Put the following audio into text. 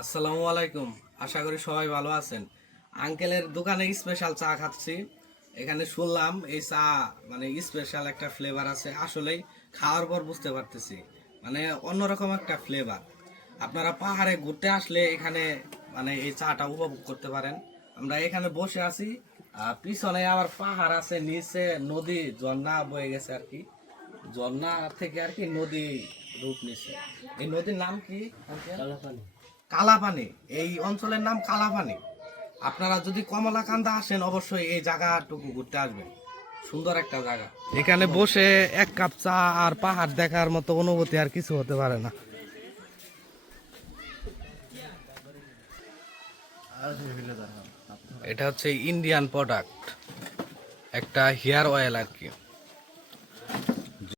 আসসালামু আলাইকুম, আশা করি সবাই ভালো আছেন। আঙ্কেলের দোকানে স্পেশাল চা খাচ্ছি। এখানে শুনলাম এই চা মানে স্পেশাল একটা ফ্লেভার আছে, আসলেই খাওয়ার পর বুঝতে পারতেছি মানে অন্যরকম একটা ফ্লেভার। আপনারা পাহাড়ে ঘুরতে আসলে এখানে মানে এই চাটা উপভোগ করতে পারেন। আমরা এখানে বসে আছি, পিছনে আবার পাহাড় আছে, নিচে নদী ঝর্ণা বয়ে গেছে আর কি, ঝর্ণা থেকে আর কি নদী রূপ নিছে। এই নদীর নাম কি? কালাপানি। এই অঞ্চলের নাম কালাপানি। আপনারা যদি কমলাকান্দা আসেন অবশ্যই এই জায়গাটুকু ঘুরতে আসবেন, সুন্দর একটা জায়গা। এখানে বসে এক কাপ চা আর পাহাড় দেখার মতো অনুভূতি আর কিছু হতে পারে না। এটা হচ্ছে ইন্ডিয়ান প্রোডাক্ট, একটা হেয়ার অয়েল আর কি।